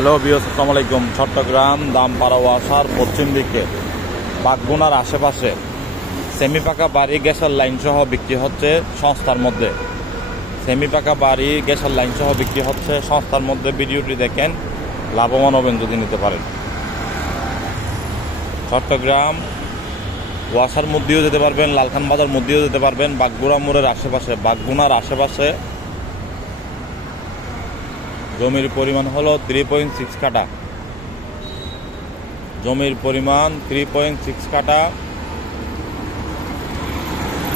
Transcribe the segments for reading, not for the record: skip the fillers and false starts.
Hello viewers, আসসালামু আলাইকুম। চট্টগ্রাম দামপাড়া ওয়াসার পশ্চিম দিকে বাগগুনার আশেপাশে সেমি পাকা বাড়ি গ্যাসের লাইন সহ বিক্রি হচ্ছে সংস্থার মধ্যে। সেমি পাকা বাড়ি গ্যাসের লাইন সহ বিক্রি হচ্ছে সংস্থার মধ্যে। ভিডিওটি দেখেন, লাভবান হবেন যদি নিতে পারেন। চট্টগ্রাম ওয়াসার মধ্যেও যেতে পারবেন, লালখান বাজার মধ্যেও যেতে পারবেন। বাগগুড়া মোড়ের আশেপাশে, বাগগুনার আশেপাশে জমির পরিমাণ হলো 3.6 কাঠা। জমির পরিমাণ 3.6 কাঠা।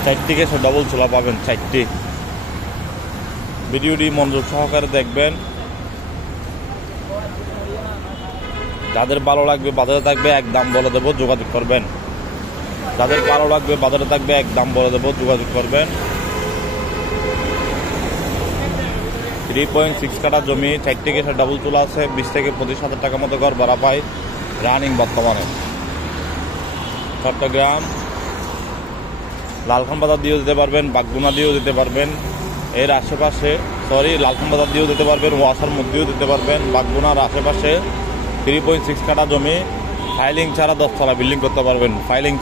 4টি গ্যাসের ডবল চুলা পাবেন, 4টি। ভিডিওটি মনোযোগ সহকারে দেখবেন। যাদের ভালো লাগবে বাজারে থাকবে, এক দাম বলে দেবো, যোগাযোগ করবেন। যাদের ভালো লাগবে বাজারে থাকবে, এক দাম বলে দেবো, যোগাযোগ করবেন। 3.6 কাঠা জমি, 4টি গ্যাসের ডাবল চুলা আছে। 20 থেকে 25,000 টাকা মতো ঘর ভাড়া পায়, রানিং বর্তমানে। চট্টগ্রাম লালখান বাজার দিয়েও যেতে পারবেন, বাগগুনা দিয়েও যেতে পারবেন। এর আশেপাশে লালখান বাজার দিয়েও যেতে পারবেন, ওয়াসার মধ্যেও যেতে পারবেন। বাগগুনার আশেপাশে 3.6 কাঠা জমি, ফাইলিং ছাড়া 10 তলা বিল্ডিং করতে পারবেন। ফাইলিং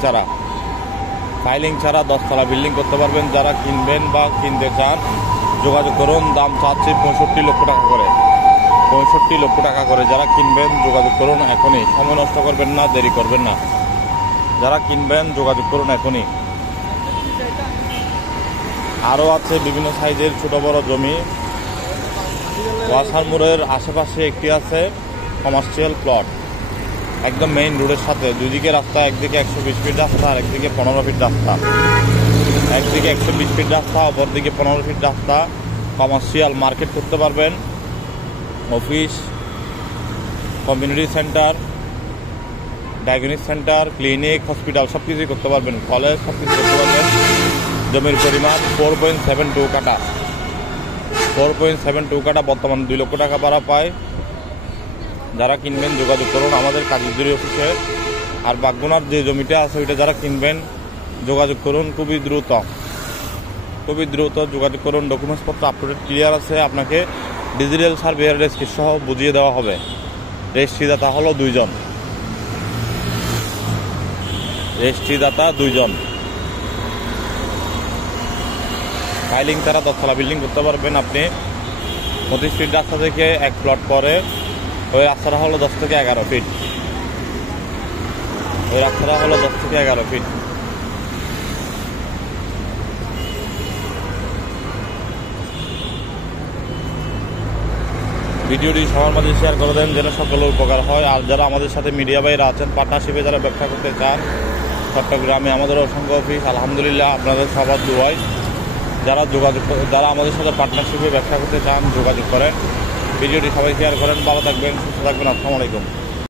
ছাড়া 10 তলা বিল্ডিং করতে পারবেন। যারা কিনবেন বা কিনতে চান যোগাযোগ করুন। দাম চাচ্ছি 65 লক্ষ টাকা করে। 65 লক্ষ টাকা করে। যারা কিনবেন যোগাযোগ করুন এখনই। সময় নষ্ট করবেন না, দেরি করবেন না। যারা কিনবেন যোগাযোগ করুন এখনই। আরও আছে বিভিন্ন সাইজের ছোট বড় জমি। ওয়াসার মোড়ের আশেপাশে একটি আছে কমার্শিয়াল প্লট, একদম মেইন রোডের সাথে। দুদিকে রাস্তা, একদিকে 120 ফিট রাস্তা আর একদিকে 15 ফিট রাস্তা। একদিকে 120 ফিট রাস্তা, অপরদিকে 15 ফিট রাস্তা। কমার্শিয়াল মার্কেট করতে পারবেন। Office, community centre, diagnostic centre, clinic, hospital সব কিছুই করতে পারবেন। কলেজ সব কিছু করতে পারবেন। জমির পরিমাণ 4.72 কাঠা। 4.72 কাঠা, বর্তমানে 2 লক্ষ টাকা ভাড়া পায়। যারা কিনবেন যোগাযোগ করুন আমাদের কাজীজুরি অফিসে। আর বাগগুনার যে জমিটা আছে ওইটা যারা কিনবেন যোগাযোগ করুন খুবই দ্রুত যোগাযোগ করুন। ডকুমেন্টসপত্র আপডেট ক্লিয়ার আছে। আপনাকে ডিজিটাল সার্ভেয়ার রেজিস্ট্রি সহ বুঝিয়ে দেওয়া হবে। রেজিস্ট্রিদাতা হলো 2 জন। ফাইলিং ছাড়া 10 তলা বিল্ডিং করতে পারবেন আপনি। 25 ফিট রাস্তা থেকে এক প্লট পরে ওই রাস্তাটা হলো 10 থেকে 11 ফিট। ভিডিওটি সবার মাঝে শেয়ার করে দেন যেন সকলের উপকার হয়। আর যারা আমাদের সাথে মিডিয়া বাইরে আছেন, পার্টনারশিপে যারা ব্যবসা করতে চান, চট্টগ্রামে আমাদের অসংখ্য অফিস, আলহামদুলিল্লাহ আপনাদের সবার দুয়ায়। যারা আমাদের সাথে পার্টনারশিপে ব্যবসা করতে চান যোগাযোগ করেন। ভিডিওটি সবাই শেয়ার করেন। ভালো থাকবেন, সুস্থ থাকবেন। আসসালামু আলাইকুম।